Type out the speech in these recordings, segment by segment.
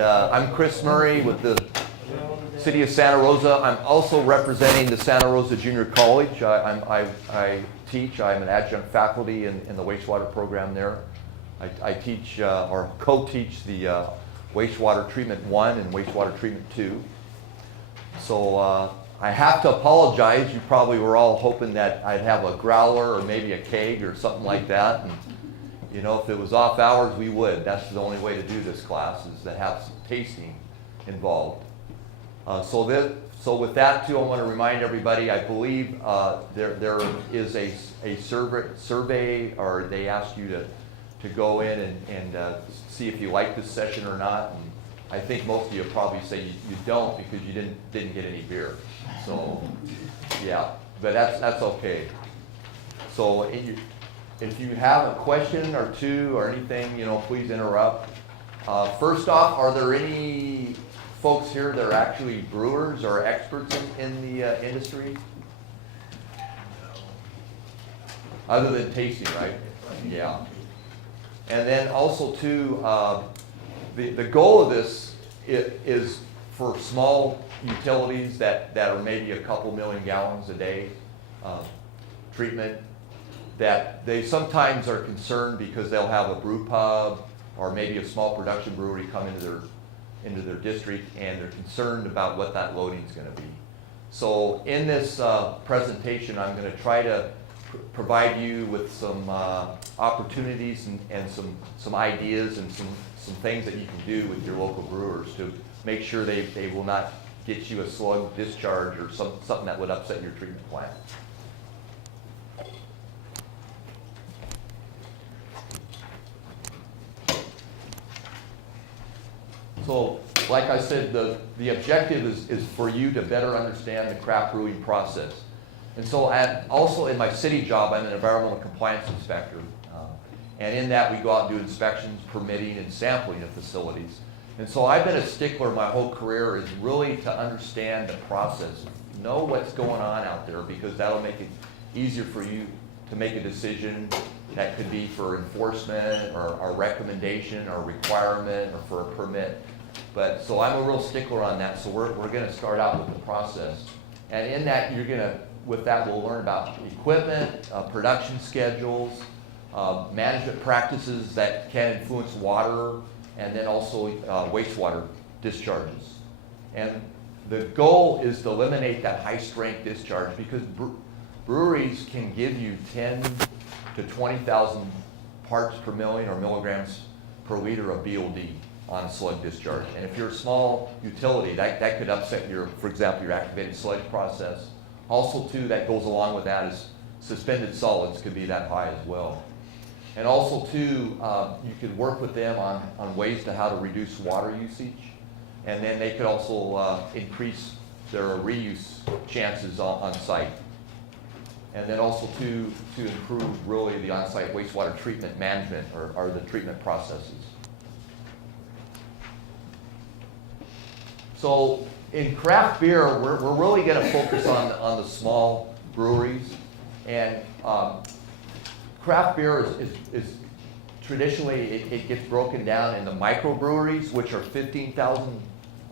I'm Chris Murray with the City of Santa Rosa. I'm also representing the Santa Rosa Junior College. I teach, I'm an adjunct faculty in the wastewater program there. I teach or co-teach the wastewater treatment 1 and wastewater treatment 2. So I have to apologize. You probably were all hoping that I'd have a growler or maybe a keg or something like that. And, you know, if it was off hours, we would. That's the only way to do this class, is to have some tasting involved. So with that too, I want to remind everybody, I believe there is a survey, or they ask you to go in and see if you like this session or not. And I think most of you probably say you don't because you didn't get any beer. So yeah, but that's okay. So if you have a question or two or anything, you know, please interrupt. First off, are there any folks here that are actually brewers or experts in the industry? Other than tasting, right? Yeah. And then also too, the goal of this is for small utilities that are maybe a couple million gallons a day treatment, that they sometimes are concerned because they'll have a brew pub or maybe a small production brewery come into their district, and they're concerned about what that loading is going to be. So in this presentation, I'm going to try to provide you with some opportunities and some ideas and some things that you can do with your local brewers to make sure they will not get you a slug discharge or something that would upset your treatment plant. So, like I said, the objective is for you to better understand the craft brewing process. And so, also in my city job, I'm an environmental compliance inspector. And in that, we go out and do inspections, permitting, and sampling of facilities. And so I've been a stickler my whole career, is really to understand the process, know what's going on out there, because that'll make it easier for you to make a decision that could be for enforcement or a recommendation or requirement or for a permit. But so I'm a real stickler on that. So we're going to start out with the process, and in that with that we'll learn about equipment, production schedules, management practices that can influence water, and then also wastewater discharges. And the goal is to eliminate that high strength discharge, because breweries can give you 10 to 20,000 parts per million or milligrams per liter of BOD on sludge discharge. And if you're a small utility, that could upset for example, your activated sludge process. Also too, that goes along with that is suspended solids could be that high as well. And also too, you could work with them on ways to how to reduce water usage. And then they could also increase their reuse chances on site. And then also to improve really the on-site wastewater treatment management or the treatment processes. So in craft beer, we're really going to focus on the small breweries. And craft beer is traditionally, it gets broken down into microbreweries, which are 15,000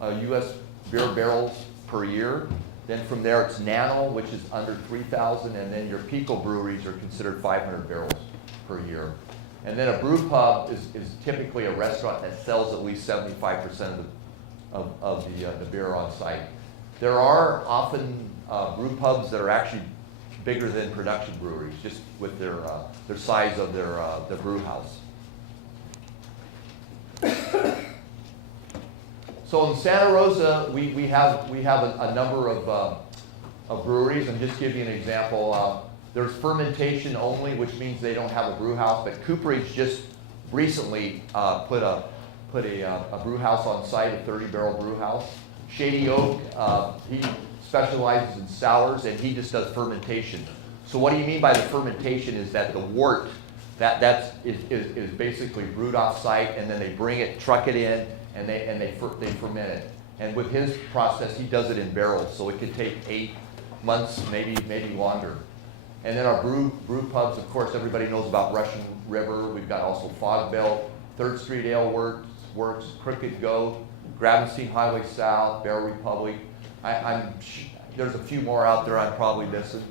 U.S. beer barrels per year. Then from there it's nano, which is under 3,000, and then your pico breweries are considered 500 barrels per year. And then a brew pub is typically a restaurant that sells at least 75% of the beer on site. There are often brew pubs that are actually bigger than production breweries, just with their size of their brew house. So in Santa Rosa, we have a number of breweries. And just to give you an example, there's fermentation only, which means they don't have a brew house. But Cooperage just recently put a brew house on site, a 30-barrel brew house. Shady Oak, he specializes in sours, and he just does fermentation. So what do you mean by the fermentation is that the wort is basically brewed off site, and then they bring it, truck it in, and they ferment it. And with his process, he does it in barrels, so it could take 8 months, maybe longer. And then our brew pubs, of course, everybody knows about Russian River. We've got also Fog Belt, 3rd Street Ale Works, Crooked Goat, Gravenstein Highway South, Barrel Republic. There's a few more out there I'm probably missing.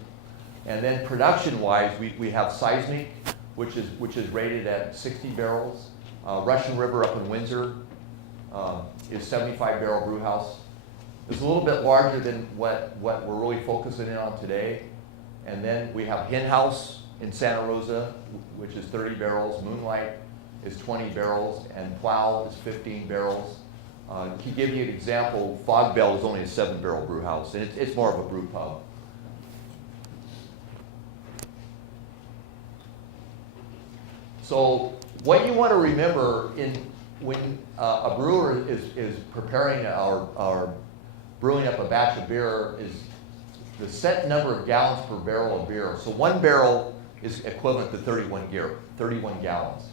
And then production-wise, we have Seismic, which is rated at 60 barrels. Russian River up in Windsor is 75-barrel brew house. It's a little bit larger than what we're really focusing in on today. And then we have Hen House in Santa Rosa, which is 30 barrels. Moonlight is 20 barrels, and Plow is 15 barrels. To give you an example, Fog Bell is only a 7-barrel brew house, and it's more of a brew pub. So what you want to remember when a brewer is preparing or brewing up a batch of beer is the set number of gallons per barrel of beer. So 1 barrel is equivalent to 31 gallons.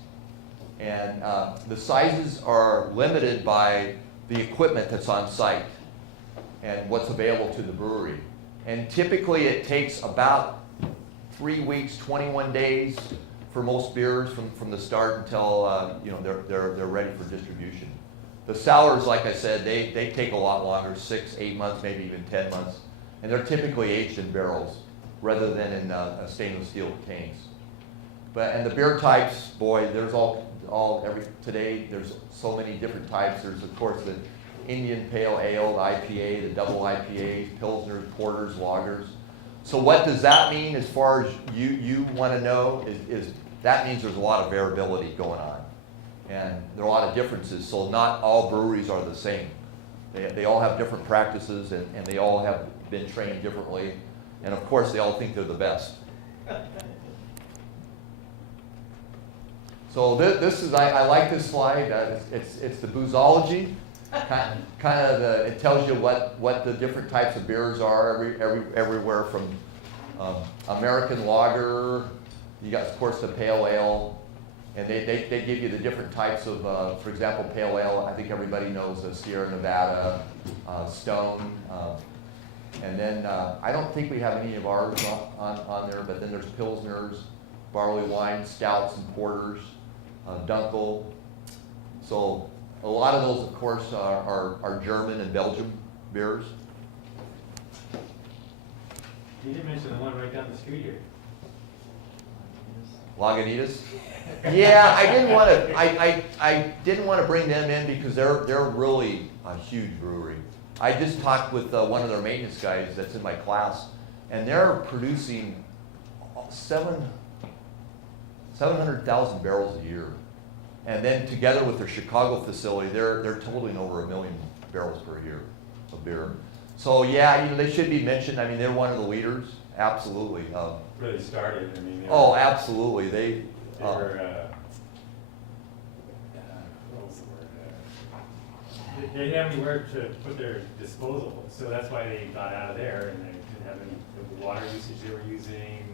And the sizes are limited by the equipment that's on site and what's available to the brewery. And typically it takes about 3 weeks, 21 days for most beers from the start until they're ready for distribution. The sours, like I said, they take a lot longer, 6, 8 months, maybe even 10 months. And they're typically aged in barrels rather than in stainless steel cans. And the beer types, boy, there's today there's so many different types. There's of course the Indian Pale Ale, the IPA, the double IPAs, Pilsners, Porters, Lagers. So what does that mean as far as you want to know is that means there's a lot of variability going on. And there are a lot of differences, so not all breweries are the same. They all have different practices and they all have been trained differently. And of course they all think they're the best. So this is, I like this slide. It's the boozology. It tells you what the different types of beers are everywhere from American lager. You got, of course, the pale ale. And they give you the different types of, for example, pale ale. I think everybody knows Sierra Nevada, Stone. And then I don't think we have any of ours on there, but then there's Pilsners, barley wine, stouts and porters, Dunkel. So a lot of those, of course, are German and Belgian beers. You didn't mention the one right down the street here. Lagunitas? Yeah, I didn't want to bring them in because they're really a huge brewery. I just talked with one of their maintenance guys that's in my class, and they're producing 700,000 barrels a year. And then together with their Chicago facility, they're totaling over 1 million barrels per year of beer. So yeah, they should be mentioned. I mean, they're one of the leaders, absolutely. Really started. I mean. Oh, absolutely. They were. What was the word? They didn't have anywhere to put their disposal, so that's why they got out of there, and they didn't have any of the water usage they were using.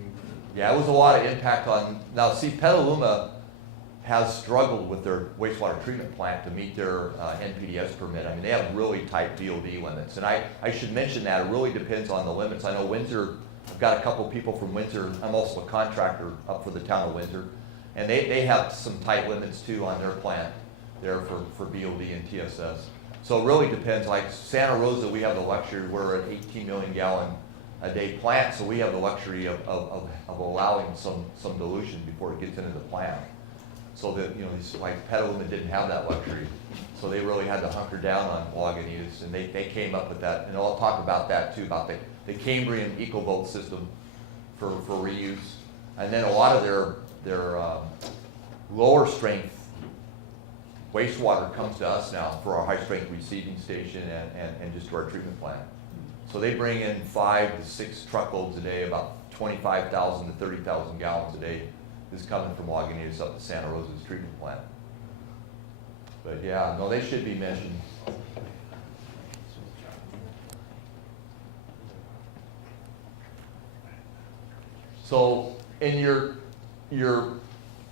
Yeah, it was a lot of impact on. Now, see, Petaluma has struggled with their wastewater treatment plant to meet their NPDES permit. I mean, they have really tight DOD limits, and I should mention that it really depends on the limits. I know Windsor. I've got a couple people from Windsor. I'm also a contractor up for the town of Windsor. And they have some tight limits too on their plant there for BOD and TSS. So it really depends. Like Santa Rosa, we have the luxury, we're an 18 million gallon a day plant, so we have the luxury of allowing some dilution before it gets into the plant. So that, like Petaluma didn't have that luxury. So they really had to hunker down on Lagunitas, and they came up with that. And I'll talk about that too, about the Cambrian EcoVolt system for reuse. And then a lot of their lower strength wastewater comes to us now for our high strength receiving station and just to our treatment plant. So they bring in 5 to 6 truckloads a day, about 25,000 to 30,000 gallons a day is coming from Lagunitas up to Santa Rosa's treatment plant. But yeah, no, they should be mentioned. So in your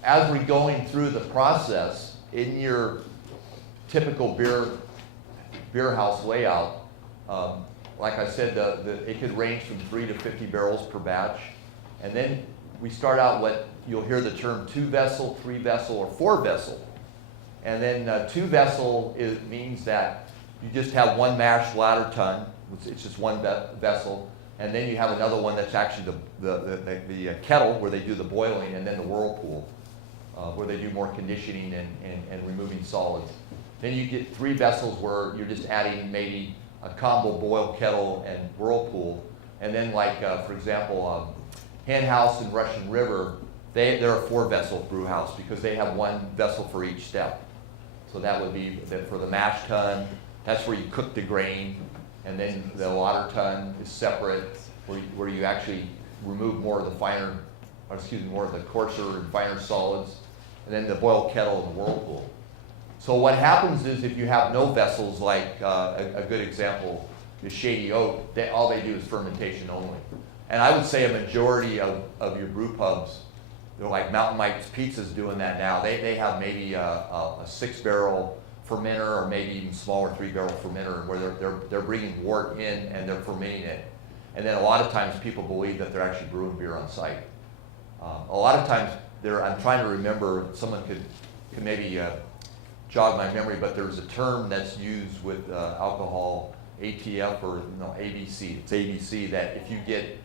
as we're going through the process, in your typical beer house layout, like I said, it could range from 3 to 50 barrels per batch. And then we start out what you'll hear the term 2-vessel, 3-vessel, or 4-vessel. And then 2-vessel means that you just have one mash ladder tun, it's just one vessel, and then you have another one that's actually the kettle where they do the boiling, and then the whirlpool, where they do more conditioning and removing solids. Then you get 3 vessels where you're just adding maybe a combo boil, kettle, and whirlpool. And then like, for example, Hen House and Russian River, they're a 4-vessel brew house because they have 1 vessel for each step. So that would be for the mash tun, that's where you cook the grain, and then the water tun is separate, where you actually remove more of the finer, or excuse me, more of the coarser and finer solids, and then the boil kettle and the whirlpool. So what happens is if you have no vessels, like a good example is Shady Oak, all they do is fermentation only. And I would say a majority of your brew pubs, they're like Mountain Mike's Pizza's doing that now. They have maybe a 6-barrel fermenter, or maybe even smaller 3-barrel fermenter, where they're bringing wort in and they're fermenting it. And then a lot of times people believe that they're actually brewing beer on site. A lot of times, I'm trying to remember, someone could maybe jog my memory, but there's a term that's used with alcohol, ATF or ABC. It's ABC, that if you get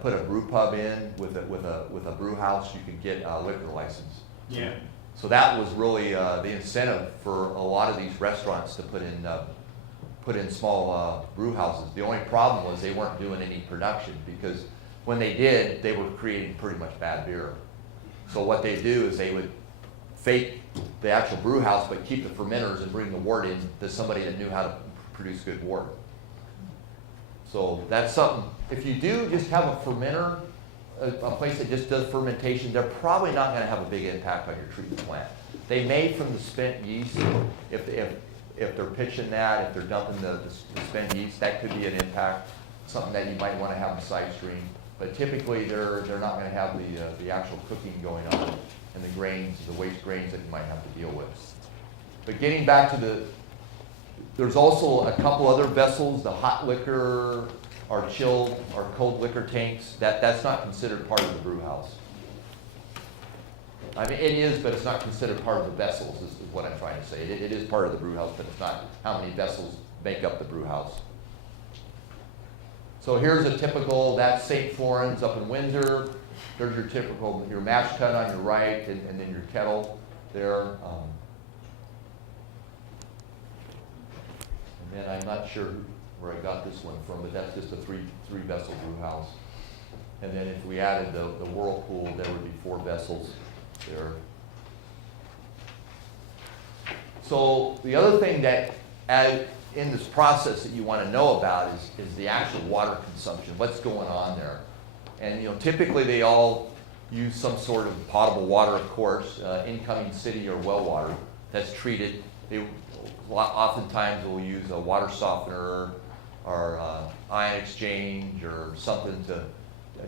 put a brew pub in with a brew house, you can get a liquor license. Yeah. So that was really the incentive for a lot of these restaurants to put in small brew houses. The only problem was they weren't doing any production, because when they did, they were creating pretty much bad beer. So what they do is they would fake the actual brew house, but keep the fermenters and bring the wort in to somebody that knew how to produce good wort. So that's something, if you do just have a fermenter, a place that just does fermentation, they're probably not going to have a big impact on your treatment plant. They may from the spent yeast, if they're pitching that, if they're dumping the spent yeast, that could be an impact, something that you might want to have in the side stream. But typically they're not going to have the actual cooking going on, and the grains, the waste grains that you might have to deal with. But getting back to there's also a couple other vessels, the hot liquor, or chilled or cold liquor tanks. That's not considered part of the brew house. I mean, it is, but it's not considered part of the vessels, is what I'm trying to say. It is part of the brew house, but it's not how many vessels make up the brew house. So here's a typical, that's St. Florence up in Windsor. There's your typical, your mash tun on your right, and then your kettle there. And then I'm not sure where I got this one from, but that's just a three vessel brew house. And then if we added the whirlpool, there would be 4 vessels there. So the other thing that in this process that you want to know about is the actual water consumption, what's going on there. And typically they all use some sort of potable water, of course, incoming city or well water that's treated. They oftentimes will use a water softener or ion exchange or something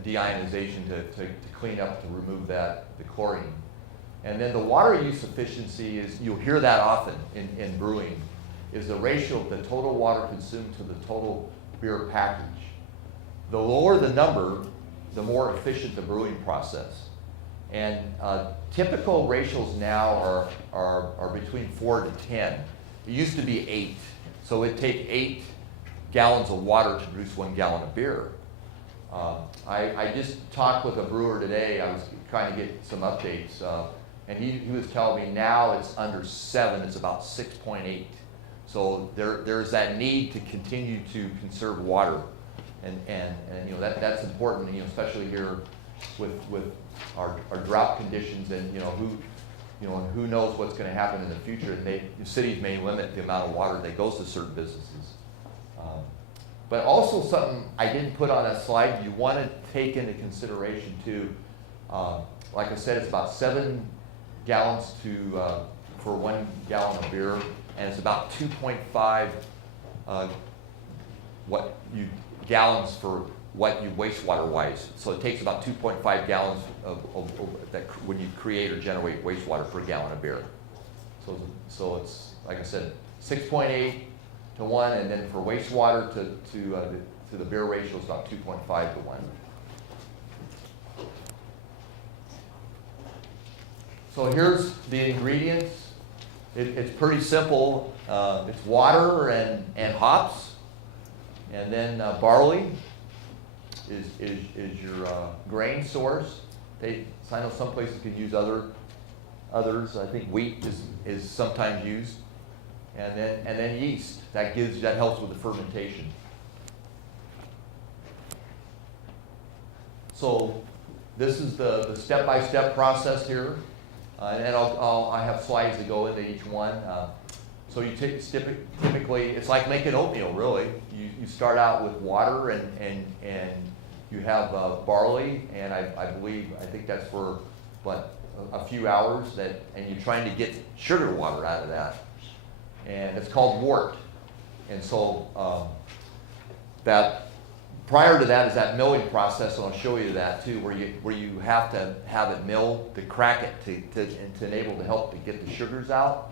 deionization to clean up, to remove the chlorine. And then the water use efficiency is, you'll hear that often in brewing, is the ratio of the total water consumed to the total beer package. The lower the number, the more efficient the brewing process. And typical ratios now are between 4 to 10. It used to be 8. So it'd take 8 gallons of water to produce 1 gallon of beer. I just talked with a brewer today. I was trying to get some updates. And he was telling me now it's under 7, it's about 6.8. So there's that need to continue to conserve water. And that's important, especially here with our drought conditions, and who knows what's going to happen in the future. Cities may limit the amount of water that goes to certain businesses. But also something I didn't put on that slide, you want to take into consideration too. Like I said, it's about 7 gallons for 1 gallon of beer, and it's about 2.5 gallons for what you wastewater wise. So it takes about 2.5 gallons of that when you create or generate wastewater per gallon of beer. So it's, like I said, 6.8 to 1, and then for wastewater to the beer ratio is about 2.5 to 1. So here's the ingredients. It's pretty simple. It's water and hops, and then barley is your grain source. I know some places can use others. I think wheat is sometimes used, and then yeast. That helps with the fermentation. So this is the step-by-step process here, and I have slides that go into each one. So you typically, it's like making oatmeal, really. You start out with water and you have barley, and I think that's for a few hours, and you're trying to get sugar water out of that, and it's called wort. And so that prior to that is that milling process, and I'll show you that too, where you have to have it milled to crack it to enable to help to get the sugars out.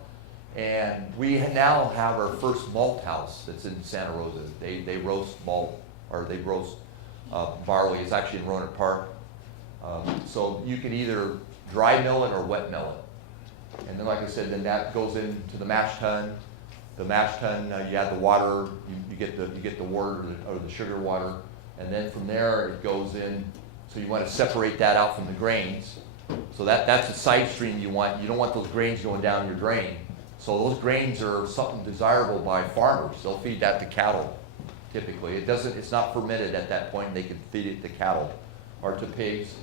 And we now have our first malt house that's in Santa Rosa. They roast malt, or they roast barley. It's actually in Roanoke Park. So you can either dry mill it or wet mill it. And then, like I said, then that goes into the mash tun. The mash tun, you add the water, you get the wort or the sugar water, and then from there it goes in. So you want to separate that out from the grains. So that's a side stream you want. You don't want those grains going down your drain. So those grains are something desirable by farmers. They'll feed that to cattle, typically. It's not fermented at that point. They can feed it to cattle or to pigs.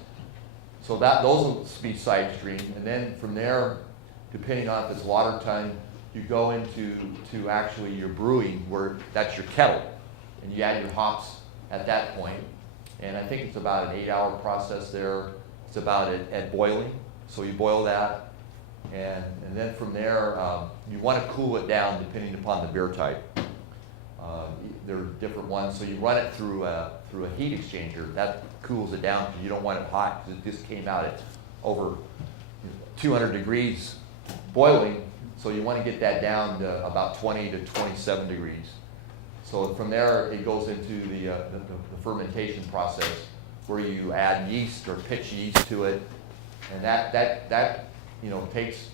So those will be side stream. And then from there, depending on if it's water tun, you go into actually your brewing, where that's your kettle. And you add your hops at that point. And I think it's about an 8-hour process there. It's about at boiling. So you boil that. And then from there, you want to cool it down depending upon the beer type. There are different ones. So you run it through a heat exchanger. That cools it down because you don't want it hot, because it just came out at over 200 degrees boiling. So you want to get that down to about 20 to 27 degrees. So from there, it goes into the fermentation process, where you add yeast or pitch yeast to it. And that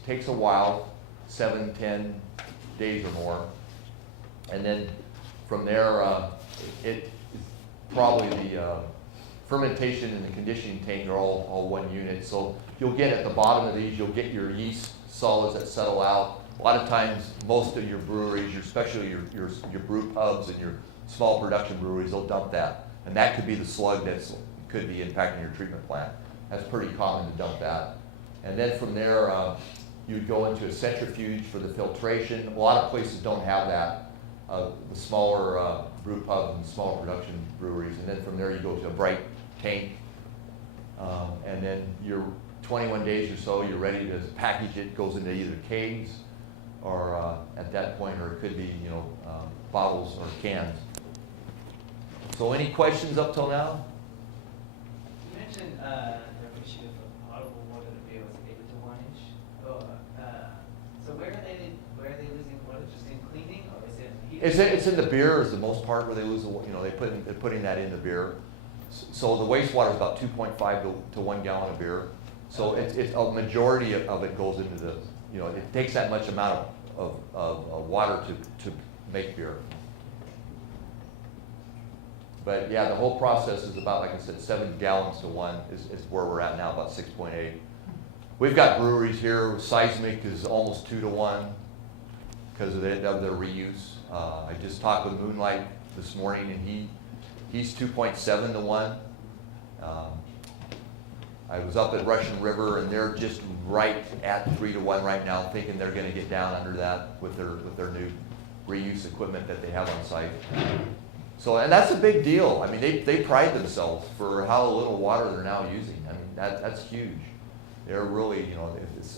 takes a while, 7-10 days or more. And then from there, it probably the fermentation and the conditioning tank are all one unit. So you'll get at the bottom of these, you'll get your yeast solids that settle out. A lot of times, most of your breweries, especially your brew pubs and your small production breweries, they'll dump that. And that could be the slug that could be impacting your treatment plant. That's pretty common to dump that. And then from there, you would go into a centrifuge for the filtration. A lot of places don't have that, the smaller brew pubs and smaller production breweries. And then from there, you go to a bright tank. And then you're 21 days or so, you're ready to package it. Goes into either kegs or at that point, or it could be bottles or cans. So any questions up till now? You mentioned the ratio of potable water to beer was 8 to 1 ish. So where are they losing water? Just in cleaning, or is it? It's in the beer is the most part where they lose they're putting that in the beer. So the wastewater is about 2.5 to 1 gallon of beer. So Okay. it's a majority of it goes into the it takes that much amount of water to make beer. But yeah, the whole process is about, like I said, 7 gallons to 1 is where we're at now, about 6.8. We've got breweries here. Seismic is almost 2 to 1 because of their reuse. I just talked with Moonlight this morning, and he's 2.7 to 1. I was up at Russian River, and they're just right at 3 to 1 right now, thinking they're going to get down under that with their new reuse equipment that they have on site. So, and that's a big deal. I mean, they pride themselves for how little water they're now using. I mean, that's huge. They're really,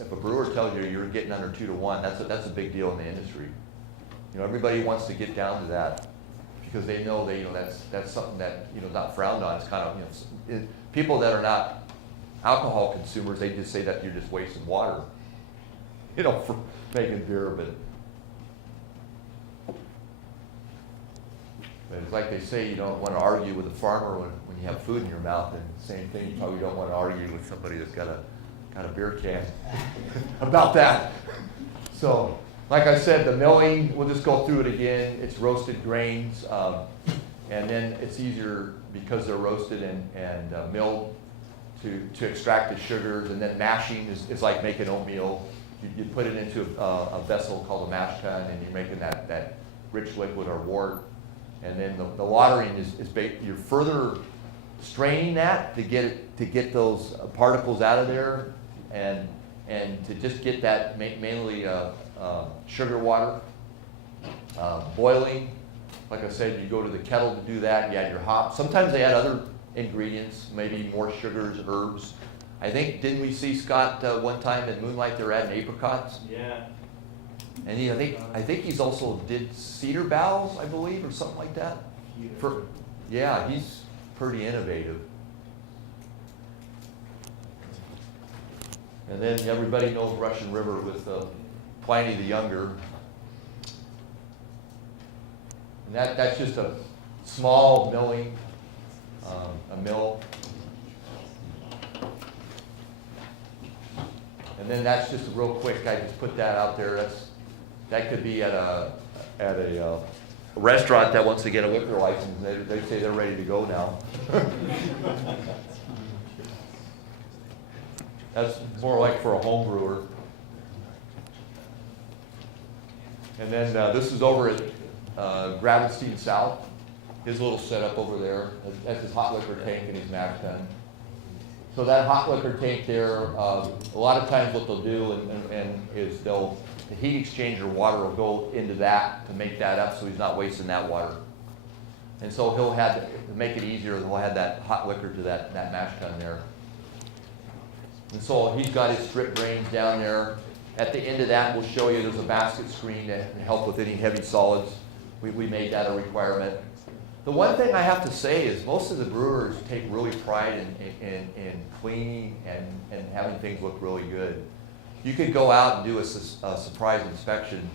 if a brewer tells you you're getting under 2 to 1, that's a big deal in the industry. Everybody wants to get down to that because they know that's something that not frowned on. It's kind of people that are not alcohol consumers, they just say that you're just wasting water, for making beer, but it's like they say, you don't want to argue with a farmer when you have food in your mouth, and same thing, you probably don't want to argue with somebody that's got a beer can about that. So, like I said, the milling, we'll just go through it again. It's roasted grains, and then it's easier because they're roasted and milled to extract the sugars. And then mashing is like making oatmeal. You put it into a vessel called a mash tun, and you're making that rich liquid or wort. And then the watering is you're further straining that to get those particles out of there, and to just get that mainly sugar water boiling. Like I said, you go to the kettle to do that. You add your hops. Sometimes they add other ingredients, maybe more sugars, herbs. I think, didn't we see Scott one time at Moonlight they were adding apricots? Yeah. And I think he's also did cedar boughs, I believe, or something like that. Yeah, he's pretty innovative. And then everybody knows Russian River with Pliny the Younger. And that's just a small milling, a mill. And then that's just real quick, I just put that out there. That could be at a restaurant that wants to get a liquor license. They say they're ready to go now. That's more like for a home brewer. And then this is over at Gravenstein South. His little setup over there. That's his hot liquor tank and his mash tun. So that hot liquor tank there, a lot of times what they'll do is the heat exchanger water will go into that to make that up, so he's not wasting that water. And so he'll have, to make it easier, he'll have that hot liquor to that mash tun there. And so he's got his strip grains down there. At the end of that, we'll show you there's a basket screen to help with any heavy solids. We made that a requirement. The one thing I have to say is most of the brewers take really pride in cleaning and having things look really good. You could go out and do a surprise inspection,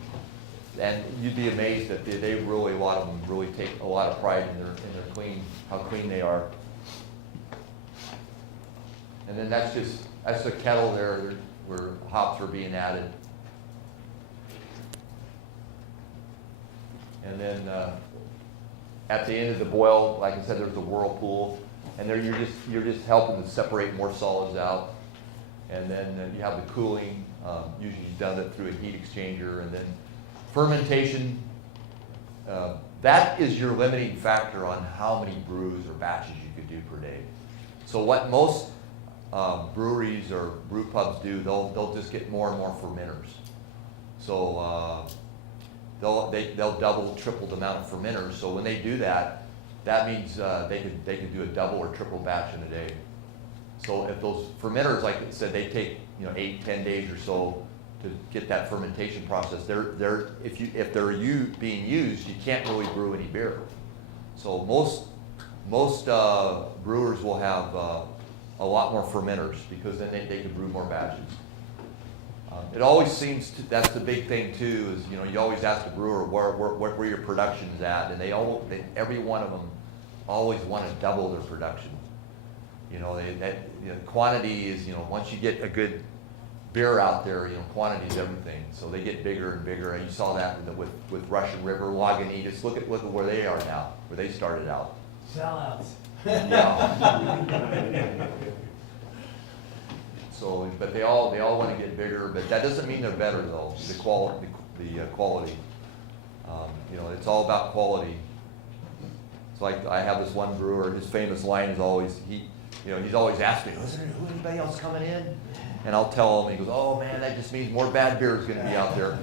and you'd be amazed that they really, a lot of them really take a lot of pride in their how clean they are. And then that's the kettle there where hops are being added. And then at the end of the boil, like I said, there's a whirlpool, and there you're just helping to separate more solids out. And then you have the cooling, usually done it through a heat exchanger, and then fermentation. That is your limiting factor on how many brews or batches you could do per day. So what most breweries or brew pubs do, they'll just get more and more fermenters. So they'll double, triple the amount of fermenters. So when they do that, that means they could do a double or triple batch in a day. So if those fermenters, like I said, they take 8-10 days or so to get that fermentation process. If they're being used, you can't really brew any beer. So most brewers will have a lot more fermenters because then they can brew more batches. It always seems that's the big thing too. Is you always ask the brewer where your production is at, and every one of them always want to double their production. Quantity is once you get a good beer out there, quantity is everything. So they get bigger and bigger. And you saw that with Russian River, Lagunitas. Look at where they are now, where they started out. Sellouts. Yeah. So, but they all want to get bigger. But that doesn't mean they're better though. The quality. It's all about quality. It's like I have this one brewer. His famous line is always he's always asking me, "Is there anybody else coming in?" And I'll tell him. He goes, "Oh man, that just means more bad beer is going to be out there."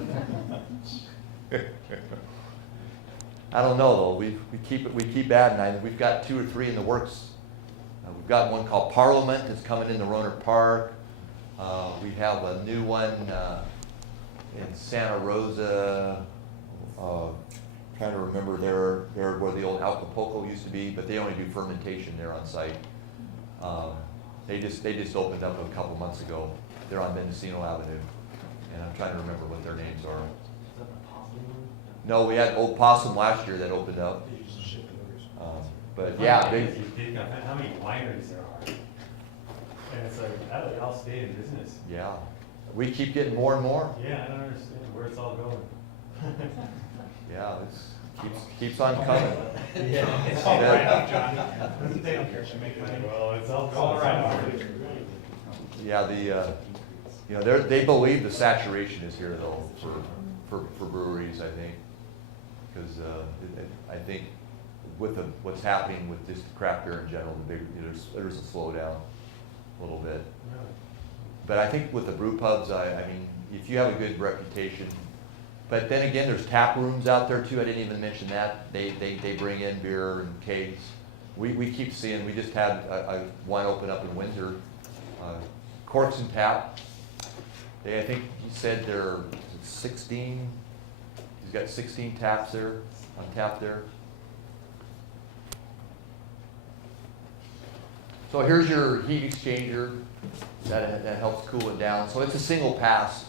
I don't know though. We keep adding. We've got 2 or 3 in the works. We've got one called Parliament that's coming into Roanoke Park. We have a new one in Santa Rosa. Trying to remember there where the old Acapulco used to be, but they only do fermentation there on site. They just opened up a couple months ago. They're on Mendocino Avenue, and I'm trying to remember what their names are. No, we had Old Possum last year that opened up. But yeah, how many wineries there are, and it's like they all stay in business. Yeah. we keep getting more and more. Yeah, I don't understand where it's all going. Yeah, keeps on coming. Yeah. It's all right up, Johnny. They don't care if you make money. Well, it's all right. Yeah, you know, they believe the saturation is here though for breweries, I think, because I think with what's happening with just craft beer in general, there's a slowdown a little bit. But I think with the brew pubs, I mean, if you have a good reputation, but then again, there's tap rooms out there too. I didn't even mention that. They bring in beer and kegs. We keep seeing. We just had one open up in Windsor, Corks and Tap. I think he said there are 16. He's got 16 taps there on tap there. So here's your heat exchanger that helps cool it down. So it's a single pass.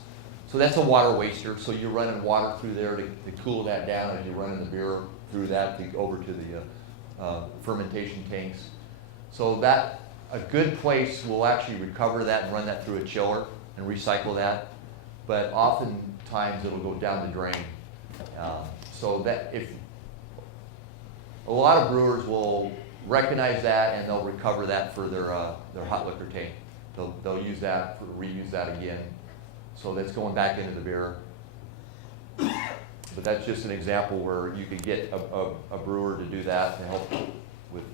So that's a water waster. So you're running water through there to cool that down, and you're running the beer through that over to the fermentation tanks. So that a good place will actually recover that and run that through a chiller and recycle that. But oftentimes it'll go down the drain. So that if a lot of brewers will recognize that and they'll recover that for their hot liquor tank. They'll use that reuse that again. So that's going back into the beer. But that's just an example where you could get a brewer to do that to help with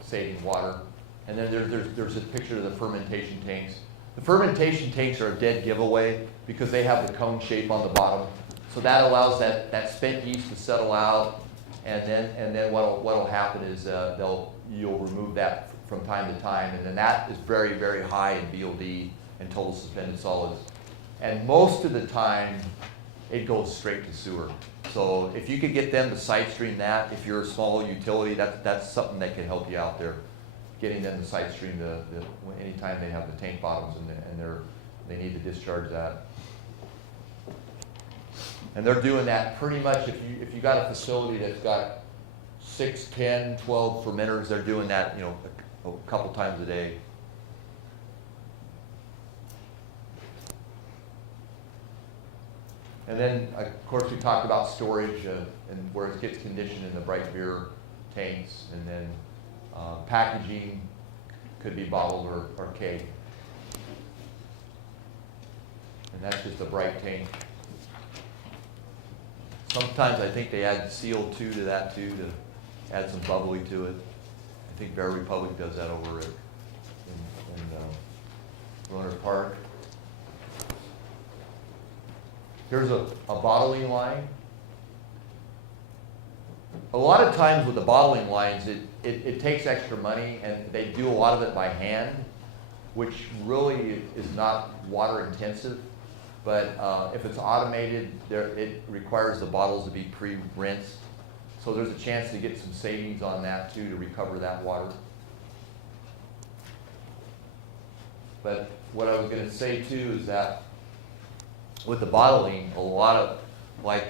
saving water. And then there's a picture of the fermentation tanks. The fermentation tanks are a dead giveaway because they have the cone shape on the bottom. So that allows that spent yeast to settle out. And then what'll happen is you'll remove that from time to time, and then that is very, very high in BOD and total suspended solids. And most of the time, it goes straight to sewer. So if you could get them to side stream that, if you're a small utility, that's something that can help you out there. Getting them to side stream anytime they have the tank bottoms and they need to discharge that. And they're doing that pretty much if you got a facility that's got 6, 10, 12 fermenters, they're doing that, a couple times a day. And then, of course, we talked about storage and where it gets conditioned in the bright beer tanks, and then packaging could be bottled or keg. And that's just a bright tank. Sometimes I think they add CO2 to that too, to add some bubbly to it. I think Bear Republic does that over in Roner Park. Here's a bottling line. A lot of times with the bottling lines, it takes extra money, and they do a lot of it by hand, which really is not water intensive. But if it's automated, it requires the bottles to be pre-rinsed. So there's a chance to get some savings on that too, to recover that water. But what I was going to say too is that with the bottling, a lot of, like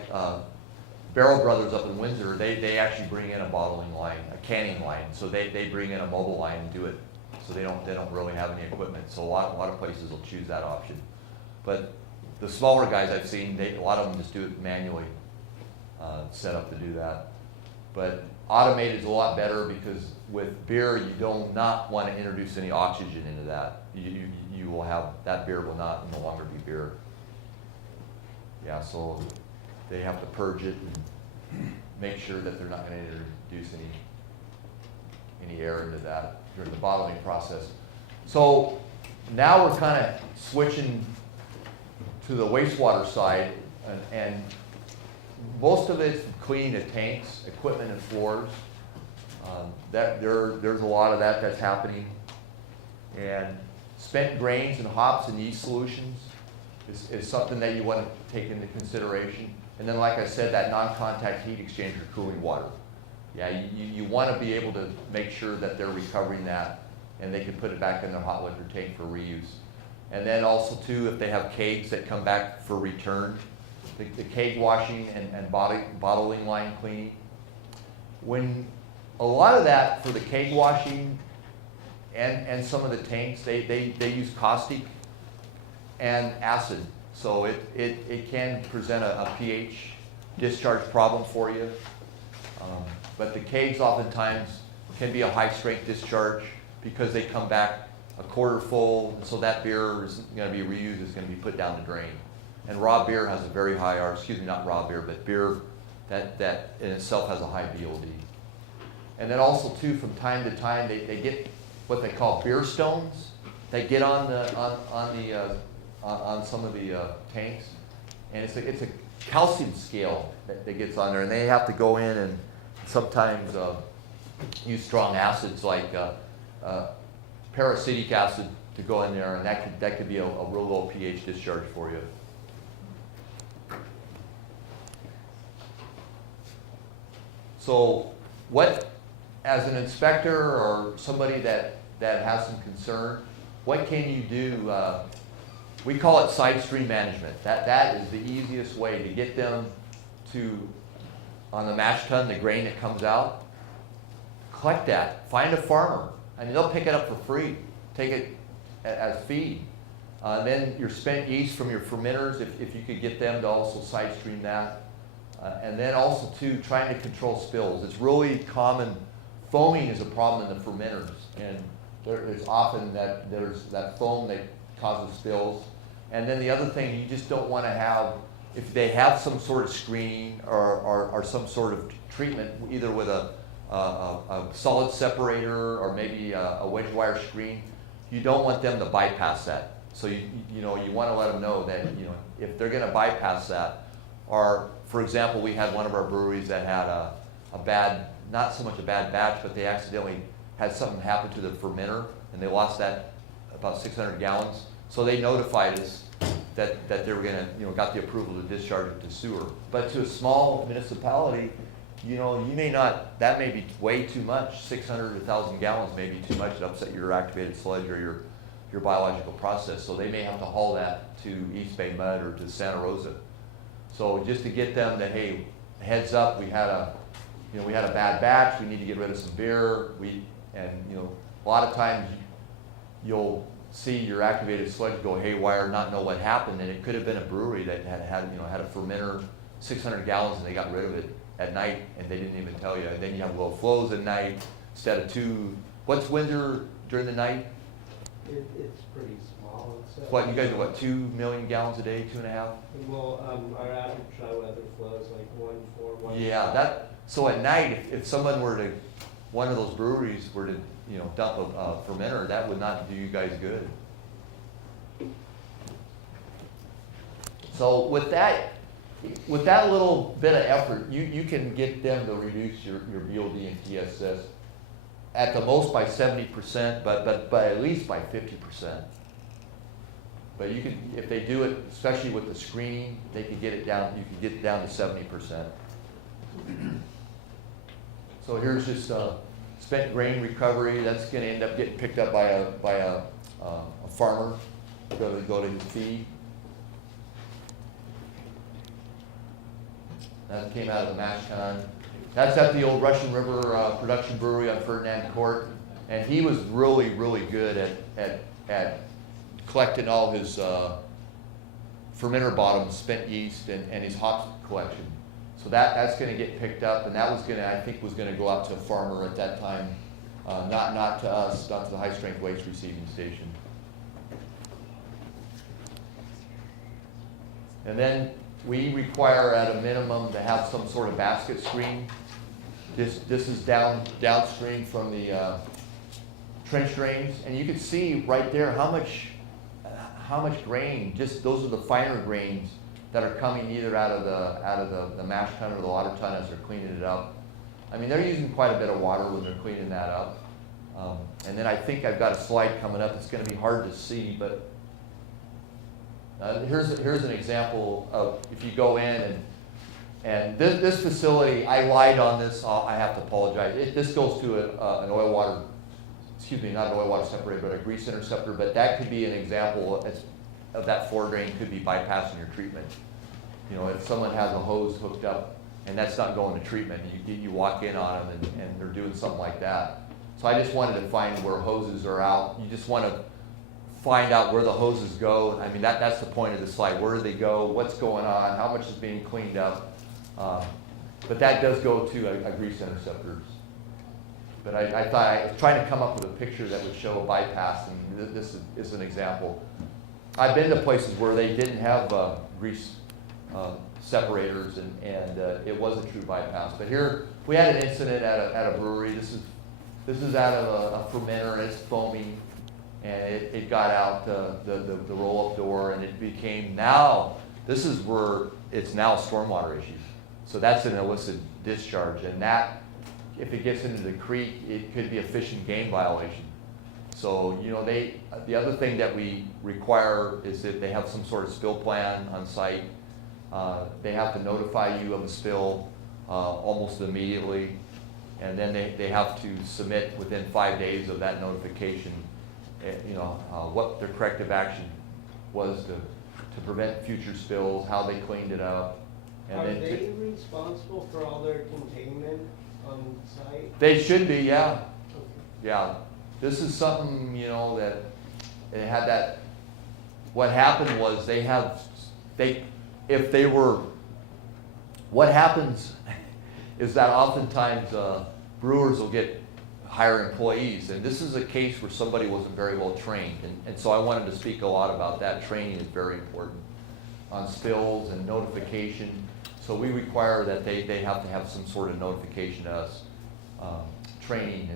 Barrel Brothers up in Windsor, they actually bring in a bottling line, a canning line. So they bring in a mobile line and do it. So they don't really have any equipment. So a lot of places will choose that option. But the smaller guys I've seen, a lot of them just do it manually, set up to do that. But automated is a lot better because with beer, you do not want to introduce any oxygen into that. You will have, that beer will no longer be beer. Yeah, so they have to purge it and make sure that they're not going to introduce any air into that during the bottling process. So now we're kind of switching to the wastewater side, and most of it's cleaning the tanks, equipment, and floors. There's a lot of that's happening. And spent grains and hops and yeast solutions is something that you want to take into consideration. And then, like I said, that non-contact heat exchanger cooling water. Yeah, you want to be able to make sure that they're recovering that, and they can put it back in their hot liquor tank for reuse. And then also too, if they have kegs that come back for return, the keg washing and bottling line cleaning. When a lot of that for the keg washing and some of the tanks, they use caustic. and acid. So it can present a pH discharge problem for you. But the kegs oftentimes can be a high strength discharge because they come back a quarter full, so that beer is going to be reused, is going to be put down the drain. And raw beer has a very high, or excuse me, not raw beer, but beer that in itself has a high BOD. And then also too, from time to time, they get what they call beer stones. They get on some of the tanks, and it's a calcium scale that gets on there, and they have to go in and sometimes use strong acids like peracetic acid to go in there, and that could be a real low pH discharge for you. So what, as an inspector or somebody that has some concern, what can you do? We call it side stream management. That is the easiest way to get them to, on the mash tun, the grain that comes out, collect that. Find a farmer. I mean, they'll pick it up for free. Take it as feed. And then your spent yeast from your fermenters, if you could get them to also side stream that. And then also too, trying to control spills. It's really common. Foaming is a problem in the fermenters, and there's often there's that foam that causes spills. And then the other thing, you just don't want to have, if they have some sort of screening or some sort of treatment, either with a solid separator or maybe a wedge wire screen, you don't want them to bypass that. So you want to let them know that if they're going to bypass that, or for example, we had one of our breweries that had a bad, not so much a bad batch, but they accidentally had something happen to the fermenter, and they lost that about 600 gallons. So they notified us that they were going to, got the approval to discharge it to sewer. But to a small municipality, you may not, that may be way too much. 600 to 1,000 gallons may be too much to upset your activated sludge or your biological process. So they may have to haul that to East Bay Mud or to Santa Rosa. So just to get them to, hey, heads up, we had a bad batch, we need to get rid of some beer. A lot of times you'll see your activated sludge go haywire, not know what happened, and it could have been a brewery that had a fermenter, 600 gallons, and they got rid of it at night, and they didn't even tell you. And then you have low flows at night instead of 2. What's winter during the night? It's pretty small. It's, What, you guys are 2 million gallons a day, 2.5? Well, our average dry weather flow is like 1.4, 1.5. Yeah, so at night, if someone were to, one of those breweries were to, dump a fermenter, that would not do you guys good. So with that little bit of effort, you can get them to reduce your BOD and TSS at the most by 70%, but by at least by 50%. But you can, if they do it, especially with the screening, they could get it down. You can get it down to 70%. So here's just spent grain recovery. That's going to end up getting picked up by a farmer. Go to his feed. That came out of the mash tun. That's at the old Russian River production brewery on Ferdinand Court, and he was really, really good at collecting all his fermenter bottoms, spent yeast, and his hop collection. So that's going to get picked up, and that was going to, I think, was going to go out to a farmer at that time, not to us, not to the high strength waste receiving station. And then we require at a minimum to have some sort of basket screen. This is downstream from the trench drains, and you can see right there how much grain. Just those are the finer grains that are coming either out of the mash tun or the water tun as they're cleaning it up. I mean, they're using quite a bit of water when they're cleaning that up. And then I think I've got a slide coming up. It's going to be hard to see, but here's an example of if you go in and this facility, I lied on this. I have to apologize. This goes to an oil water, excuse me, not an oil water separator, but a grease interceptor. But that could be an example of that floor drain could be bypassing your treatment. If someone has a hose hooked up and that's not going to treatment, you walk in on them and they're doing something like that. So I just wanted to find where hoses are out. You just want to find out where the hoses go. I mean, that's the point of the slide. Where do they go? What's going on? How much is being cleaned up? But that does go to a grease interceptors. But I thought I was trying to come up with a picture that would show a bypass, and this is an example. I've been to places where they didn't have grease separators, and it was a true bypass. But here we had an incident at a brewery. This is out of a fermenter, and it's foaming, and it got out the roll-up door, and it became now. This is where it's now a stormwater issue. So that's an illicit discharge, and that, if it gets into the creek, it could be a fish and game violation. So, you know, the other thing that we require is that they have some sort of spill plan on site. They have to notify you of the spill almost immediately, and then they have to submit within 5 days of that notification, what their corrective action was to prevent future spills, how they cleaned it up. And Are then they responsible for all their containment on site? they should be, yeah. Okay. Yeah, this is something, that it had that, what happened was what happens is that oftentimes brewers will hire employees, and this is a case where somebody wasn't very well trained, and so I wanted to speak a lot about that. Training is very important on spills and notification. So we require that they have to have some sort of notification to us, training,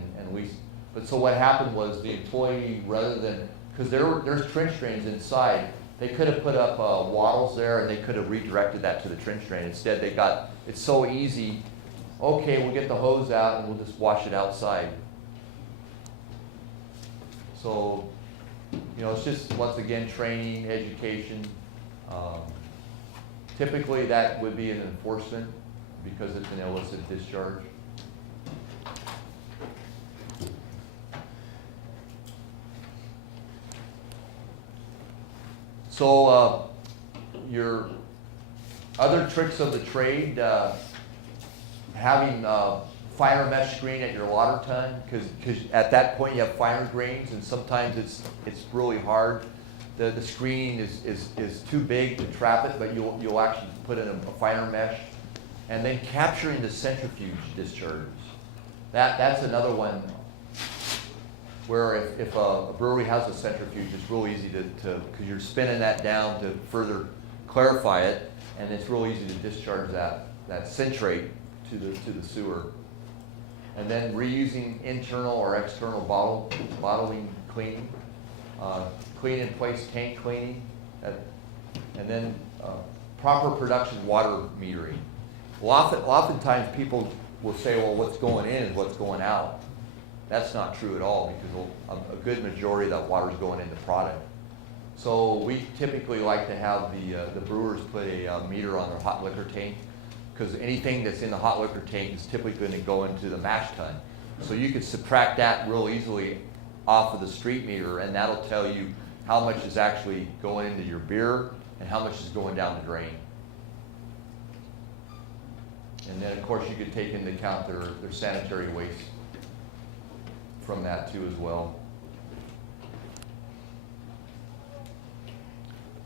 but so what happened was the employee, rather than, because there's trench drains inside, they could have put up wattles there and they could have redirected that to the trench drain. Instead, it's so easy, okay, we'll get the hose out and we'll just wash it outside. So, it's just, once again, training, education. Typically, that would be an enforcement because it's an illicit discharge. So, your other tricks of the trade, having finer mesh screen at your water ton, because at that point you have finer grains, and sometimes it's really hard. The screening is too big to trap it, but you'll actually put in a finer mesh. And then capturing the centrifuge discharges. That's another one where if a brewery has a centrifuge, it's real easy to because you're spinning that down to further clarify it, and it's real easy to discharge that centrate to the sewer. And then reusing internal or external bottling cleaning. Clean in place tank cleaning, and then proper production water metering. Well, oftentimes people will say, well, what's going in is what's going out. That's not true at all, because a good majority of that water is going into product. So we typically like to have the brewers put a meter on their hot liquor tank, because anything that's in the hot liquor tank is typically going to go into the mash tun. So you can subtract that real easily off of the street meter, and that'll tell you how much is actually going into your beer and how much is going down the drain. And then, of course, you could take into account their sanitary waste from that too as well.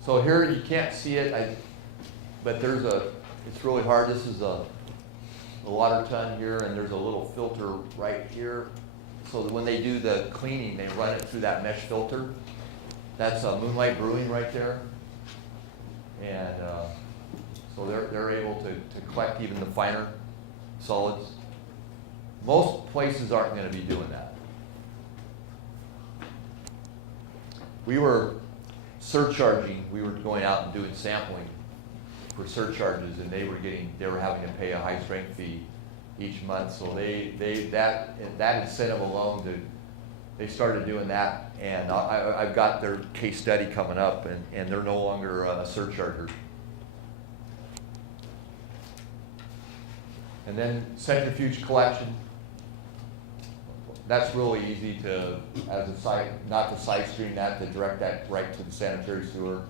So here you can't see it, but it's really hard. This is a water ton here, and there's a little filter right here. So that when they do the cleaning, they run it through that mesh filter. That's Moonlight Brewing right there. And so they're able to collect even the finer solids. Most places aren't going to be doing that. We were surcharging. We were going out and doing sampling for surcharges, and they were having to pay a high strength fee each month. So that incentive alone, they started doing that, and I've got their case study coming up, and they're no longer a surcharger. And then centrifuge collection. That's really easy not to side stream that, to direct that right to the sanitary sewer.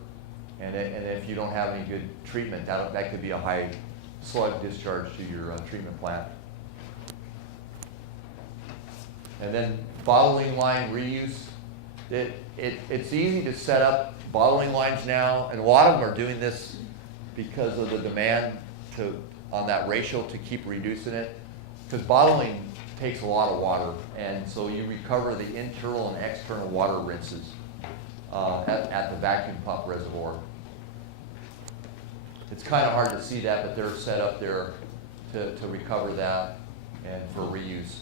And if you don't have any good treatment, that could be a high sludge discharge to your treatment plant. And then bottling line reuse. It's easy to set up bottling lines now, and a lot of them are doing this because of the demand on that ratio to keep reducing it. Because bottling takes a lot of water, and so you recover the internal and external water rinses at the vacuum pump reservoir. It's kind of hard to see that, but they're set up there to recover that and for reuse.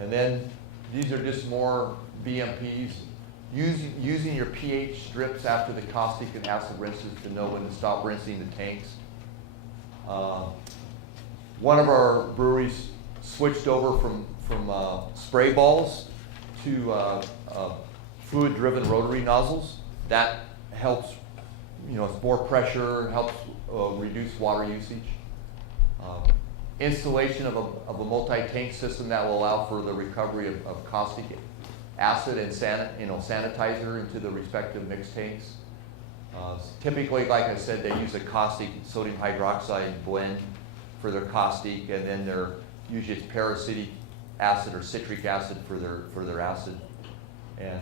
And then these are just more BMPs. Using your pH strips after the caustic and acid rinses to know when to stop rinsing the tanks. One of our breweries switched over from spray balls to fluid-driven rotary nozzles. That helps, it's more pressure, helps reduce water usage. Installation of a multi-tank system that will allow for the recovery of caustic acid and sanitizer into the respective mixed tanks. Typically, like I said, they use a caustic sodium hydroxide blend for their caustic, and then usually it's paracetic acid or citric acid for their acid. And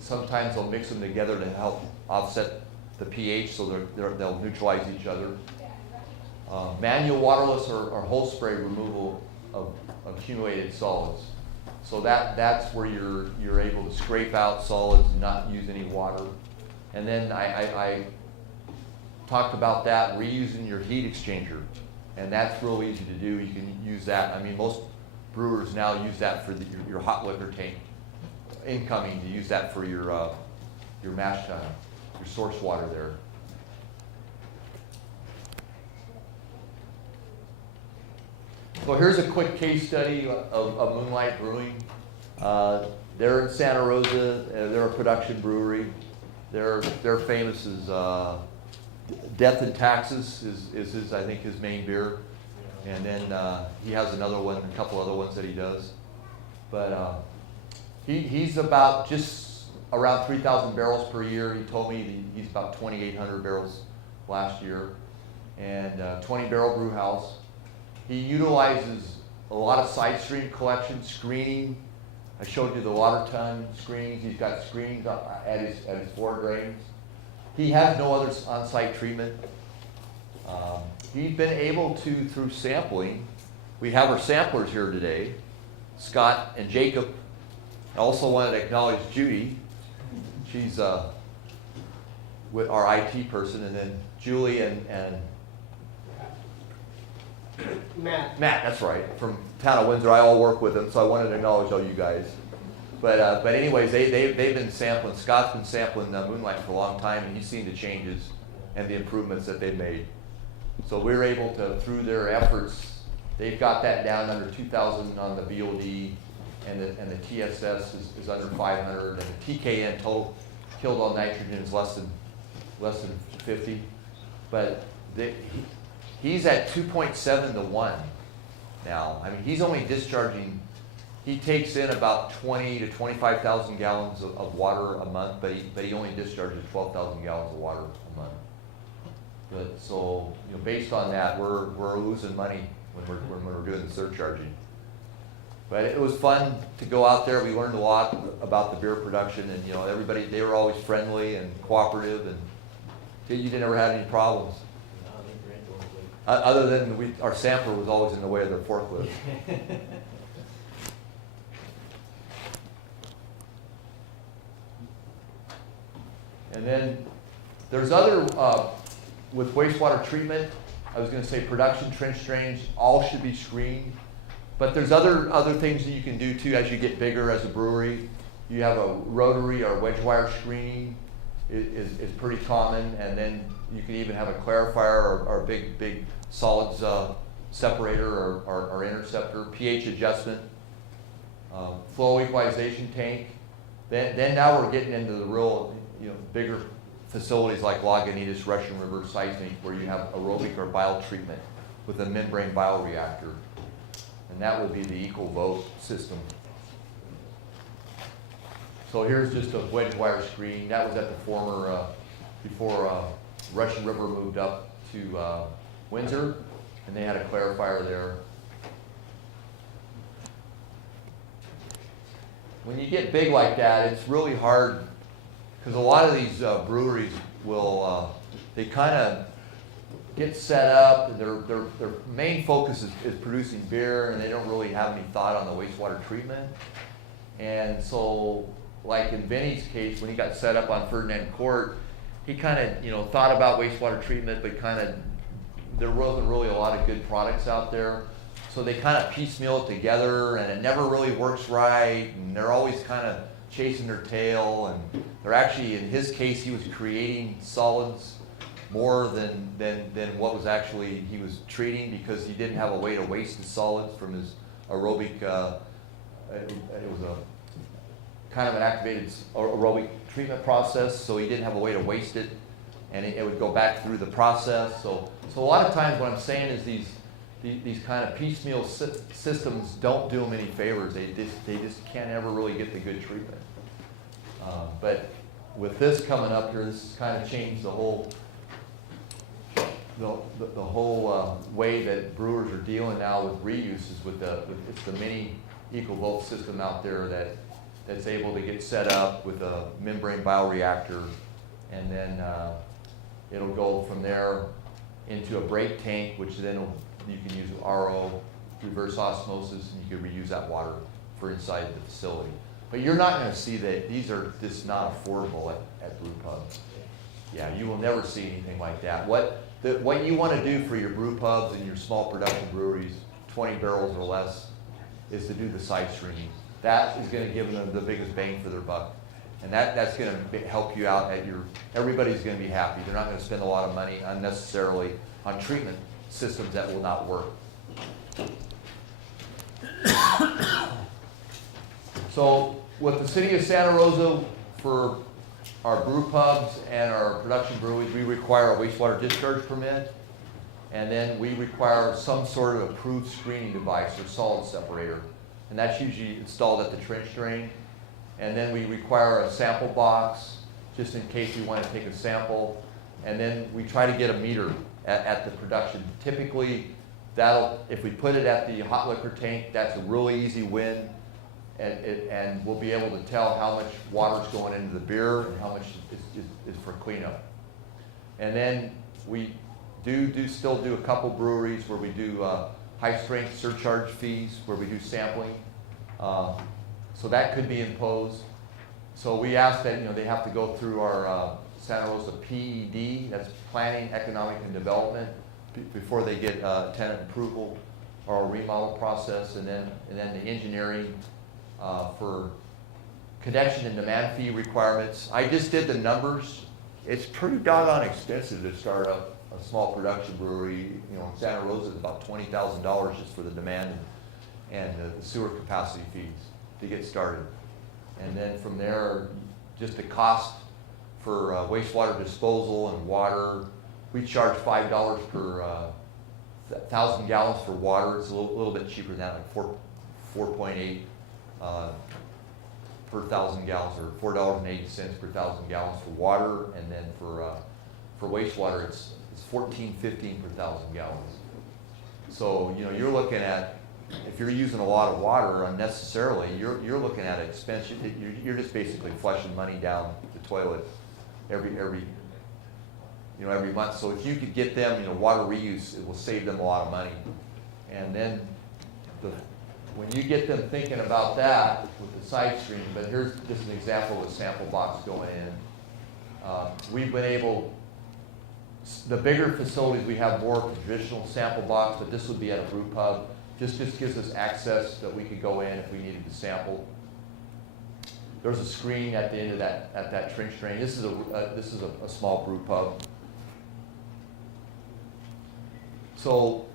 sometimes they'll mix them together to help offset the pH, so they'll neutralize each other. Manual waterless or hose spray removal of accumulated solids. So that's where you're able to scrape out solids and not use any water. And then I talked about that, reusing your heat exchanger. And that's real easy to do. You can use that. I mean, most brewers now use that for your hot liquor tank incoming, to use that for your mash tun, your source water there. So here's a quick case study of Moonlight Brewing. They're in Santa Rosa. They're a production brewery. They're famous as Death and Taxes is his, I think, his main beer. And then he has another one, a couple other ones that he does. But he's about just around 3,000 barrels per year. He told me he's about 2,800 barrels last year. And 20-barrel brew house. He utilizes a lot of side stream collection, screening. I showed you the water ton screenings. He's got screenings at his 4 drains. He has no other on-site treatment. He's been able to, through sampling, we have our samplers here today, Scott and Jacob. I also wanted to acknowledge Judy. She's with our IT person, and then Julie and Matt. That's right, from town of Windsor. I all work with them, so I wanted to acknowledge all you guys. But anyways, they've been sampling. Scott's been sampling Moonlight for a long time, and he's seen the changes and the improvements that they've made. So we're able to, through their efforts, they've got that down under 2,000 on the BOD, and the TSS is under 500, and the TKN total killed on nitrogen is less than 50. But he's at 2.7 to 1 now. I mean, he's only discharging. He takes in about 20 to 25,000 gallons of water a month, but he only discharges 12,000 gallons of water a month. But so, based on that, we're losing money when we're doing the surcharging. But it was fun to go out there. We learned a lot about the beer production, and everybody, they were always friendly and cooperative, and you never had any problems. Other than our sampler was always in the way of their forklift. And then there's other, with wastewater treatment, I was going to say production trench drains, all should be screened. But there's other things that you can do too as you get bigger as a brewery. You have a rotary or wedge wire screening is pretty common, and then you can even have a clarifier or a big solids separator or interceptor, pH adjustment, flow equalization tank. Then now we're getting into the real bigger facilities like Lagunitas, Russian River, Seismic, where you have aerobic or bile treatment with a membrane bioreactor. And that would be the EcoVote system. So here's just a wedge wire screen. That was at the former, before Russian River moved up to Windsor, and they had a clarifier there. when you get big like that, it's really hard, because a lot of these breweries will, they kind of get set up, and their main focus is producing beer, and they don't really have any thought on the wastewater treatment. And so, like in Vinny's case, when he got set up on Ferdinand Court, he kind of, thought about wastewater treatment, but there wasn't really a lot of good products out there. So they kind of piecemeal it together, and it never really works right, and they're always kind of chasing their tail, and they're actually, in his case, he was creating solids more than what was actually he was treating, because he didn't have a way to waste the solids from his aerobic, it was a kind of an activated aerobic treatment process, so he didn't have a way to waste it, and it would go back through the process. So a lot of times what I'm saying is these kind of piecemeal systems don't do them any favors. They just can't ever really get the good treatment. But with this coming up here, this has kind of changed the whole way that brewers are dealing now with reuses. It's the mini EcoVolt system out there that's able to get set up with a membrane bioreactor, and then it'll go from there into a break tank, which then you can use RO, reverse osmosis, and you can reuse that water for inside the facility. But you're not going to see that. These are just not affordable at brew pubs. Yeah, you will never see anything like that. What you want to do for your brew pubs and your small production breweries, 20 barrels or less, is to do the side streaming. That is going to give them the biggest bang for their buck. And that's going to help you out everybody's going to be happy. They're not going to spend a lot of money unnecessarily on treatment systems that will not work. So with the city of Santa Rosa, for our brew pubs and our production breweries, we require a wastewater discharge permit, and then we require some sort of approved screening device or solid separator, and that's usually installed at the trench drain. And then we require a sample box, just in case we want to take a sample, and then we try to get a meter at the production. Typically, if we put it at the hot liquor tank, that's a really easy win, and we'll be able to tell how much water is going into the beer and how much is for cleanup. And then we still do a couple breweries where we do high strength surcharge fees, where we do sampling. So that could be imposed. So we ask that they have to go through our Santa Rosa PED, that's Planning, Economic and Development, before they get tenant approval or a remodel process, and then the engineering for connection and demand fee requirements. I just did the numbers. It's pretty doggone expensive to start up a small production brewery. In Santa Rosa, it's about $20,000 just for the demand and the sewer capacity fees to get started. And then from there, just the cost for wastewater disposal and water. We charge $5 per 1,000 gallons for water. It's a little bit cheaper than that, like 4.8 per 1,000 gallons, or $4.80 per 1,000 gallons for water. And then for wastewater, it's $14.15 per 1,000 gallons. So you're looking at, if you're using a lot of water unnecessarily, you're looking at expense. You're just basically flushing money down the toilet every month. So if you could get them, water reuse, it will save them a lot of money. And then when you get them thinking about that with the side stream, but here's just an example of a sample box going in. We've been able, the bigger facilities, we have more traditional sample box, but this would be at a brew pub. Just gives us access that we could go in if we needed to sample. There's a screen at the end of that trench drain. This is a small brew pub. So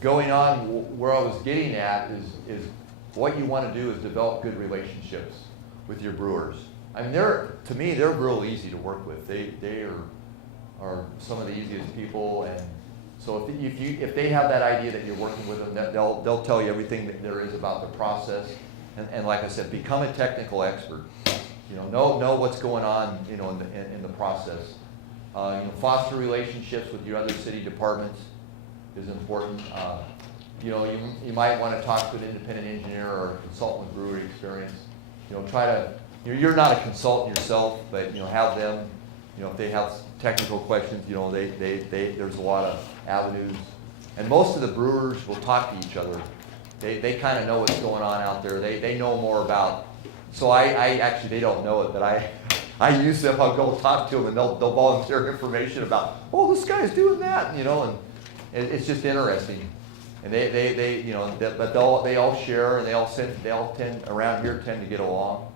going on, where I was getting at is what you want to do is develop good relationships with your brewers. I mean, to me, they're real easy to work with. They are some of the easiest people, and so if they have that idea that you're working with them, they'll tell you everything that there is about the process, and like I said, become a technical expert. Know what's going on, in the process. Foster relationships with your other city departments is important. you know, you might want to talk to an independent engineer or a consultant with brewery experience. You know, try to, you're not a consultant yourself, but, you know, have them, you know, if they have technical questions, you know, there's a lot of avenues. And most of the brewers will talk to each other. They kind of know what's going on out there. They know more about, so I actually, they don't know it, but I use them. I'll go talk to them and they'll volunteer information about, oh, this guy's doing that, you know, and it's just interesting. And they you know, but they all share and they all tend around here tend to get along.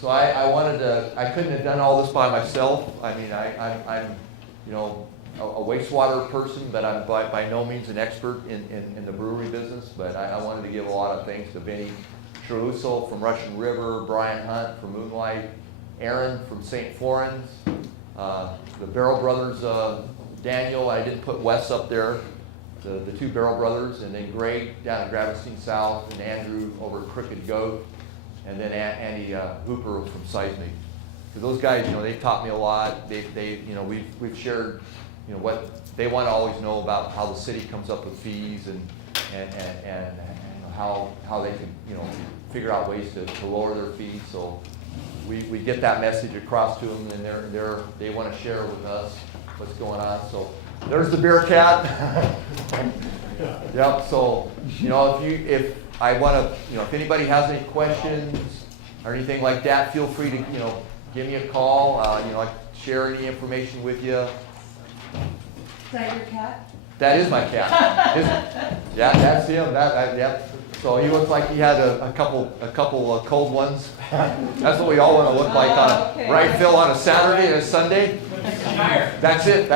So I wanted to, I couldn't have done all this by myself. I mean, I'm you know, a wastewater person, but I'm by no means an expert in the brewery business. But I wanted to give a lot of thanks to Benny Charuso from Russian River, Brian Hunt from Moonlight, Aaron from St. Florence, the Barrel Brothers, Daniel, I didn't put Wes up there, the two Barrel Brothers, and then Greg down at Gravestein South, and Andrew over at Crooked Goat, and then Andy Hooper from Seismic. Because those guys, you know, they've taught me a lot. They you know, we've shared, you know, what they want to always know about how the city comes up with fees and how they can, you know, figure out ways to lower their fees. So we get that message across to them, and they want to share with us what's going on. So there's the beer cat. Yep. So, you know, if I want to, you know, if anybody has any questions or anything like that, feel free to, you know, give me a call. You know, I can share any information with you. Is that your cat? That is my cat. Yeah, that's him. Yep. So he looks like he had a couple of cold ones. That's what we all want to look like on okay. right, Phil, on a Saturday and a Sunday. That's it.